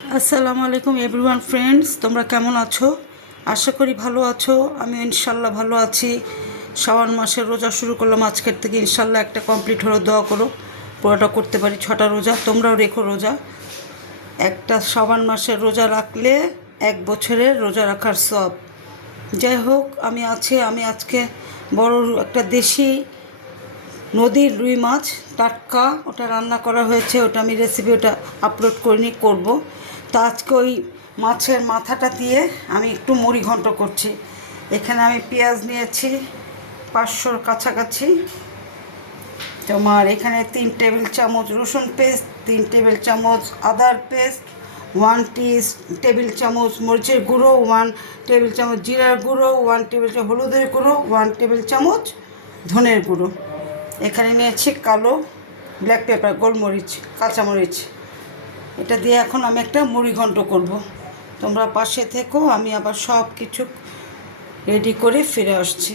আসসালামু আলাইকুম everyone friends, তোমরা কেমন আছো? আশা করি ভালো আছো। আমি ইনশাল্লাহ ভালো আছি। শাওয়াল মাসের রোজা শুরু করলাম আজকের থেকে, ইনশাল্লাহ একটা কমপ্লিট হলো। দোয়া করো পুরোটা করতে পারি। 6টা রোজা, তোমরাও রেখো রোজা। একটা শাওয়াল মাসের রোজা রাখলে 1 বছরের রোজা রাখার সব। যাই হোক, আমি আজকে বড় একটা দেশি নদীর রুই মাছ টাটকা, ওটা রান্না করা হয়েছে। ওটা আমি রেসিপি ওটা আপলোড করিনি, করব। তা আজকে ওই মাছের মাথাটা দিয়ে আমি একটু মুড়ি ঘন্ট করছি। এখানে আমি পেঁয়াজ নিয়েছি 500 কাছাকাছি। তোমার এখানে 3 টেবিল চামচ রসুন পেস্ট, 3 টেবিল চামচ আদার পেস্ট, 1 টেবিল চামচ মরিচের গুঁড়ো, 1 টেবিল চামচ জিরার গুঁড়ো, 1 টেবিল চামচ হলুদের গুঁড়ো, 1 টেবিল চামচ ধনের গুঁড়ো। এখানে নিয়েছি কালো ব্ল্যাক পেপার, গোলমরিচ, কাঁচামরিচ। এটা দিয়ে এখন আমি একটা মুড়ি ঘন্ট করব। তোমরা পাশে থেকো, আমি আবার সব কিছু রেডি করে ফিরে আসছি।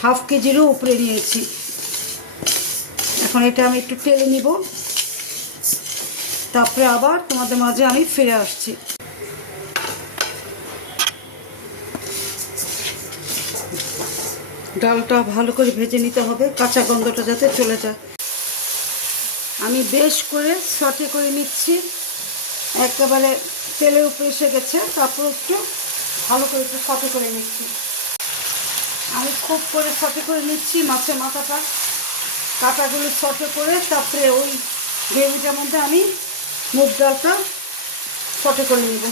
হাফ কেজিরও উপরে নিয়েছি। এখন এটা আমি একটু টেলে নিব, তারপরে আবার তোমাদের মাঝে আমি ফিরে আসছি। ডালটা ভালো করে ভেজে নিতে হবে, কাঁচা গন্ধটা যাতে চলে যায়। আমি বেশ করে সটে করে নিচ্ছি, একেবারে তেলের উপরে এসে গেছে। তারপর একটু ভালো করে একটু সটে করে নিচ্ছি। আমি খুব করে সটে করে নিচ্ছি মাছের মাথাটা, কাঁটাগুলো সটে করে। তারপরে ওই গ্রেভিটার মধ্যে আমি মুগ ডালটা সটে করে নেব।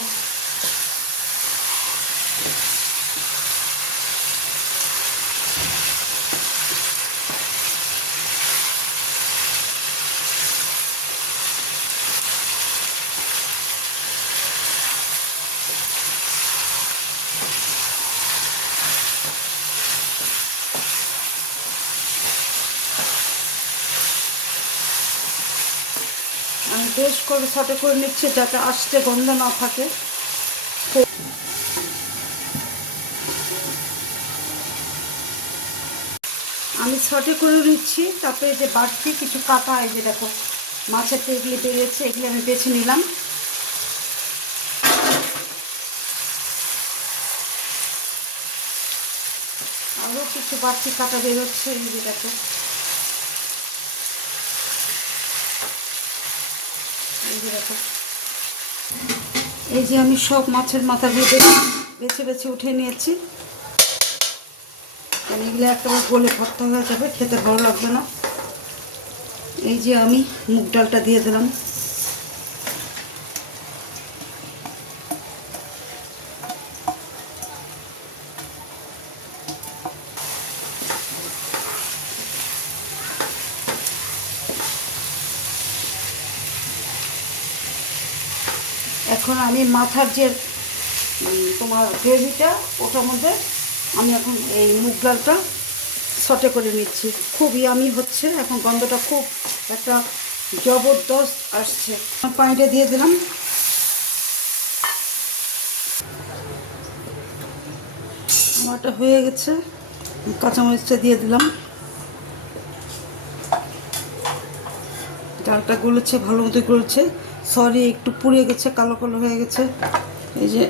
আমি বেশ করে সটে করে নিচ্ছি যাতে আস্তে গন্ধ না থাকে। আমি সটে করে নিচ্ছি। তারপরে যে বাড়তি কিছু কাটা, এই যে দেখো মাছের তেলগুলি বেরিয়েছে, এগুলি আমি বেছে নিলাম। আরও কিছু বাড়তি কাটা বেরোচ্ছে, এই যে দেখো। এই যে দেখো, এই যে আমি সব মাছের মাথাগুলো বেছে বেছে উঠে নিয়েছি। কারণ এগুলো একেবারে গলে ভর্তা হয়ে যাবে, খেতে ভালো লাগবে না। এই যে আমি মুগ ডালটা দিয়ে দিলাম। এখন আমি মাথার যে তোমার গ্রেভিটা, ওটার মধ্যে আমি এখন এই মুগ ডালটা সটে করে নিচ্ছি। খুব ইয়ামি হচ্ছে এখন, গন্ধটা খুব একটা জবরদস্ত আসছে। পানিটা দিয়ে দিলাম। আমারটা হয়ে গেছে, কাঁচামরিচটা দিয়ে দিলাম। ডালটা গলেছে, ভালো মতো গলেছে। সরি, একটু পুড়ে গেছে, কালো কালো হয়ে গেছে। এই যে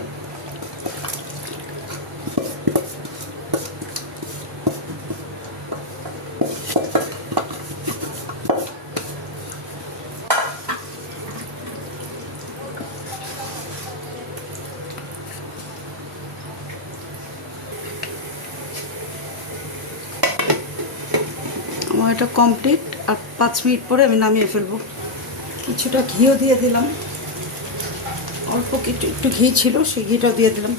আমার এটা কমপ্লিট। আর 5 মিনিট পরে আমি নামিয়ে ফেলবো। কিছুটা ঘিও দিয়ে দিলাম, অল্প একটু ঘি ছিল, সেই ঘিটাও দিয়ে দিলাম।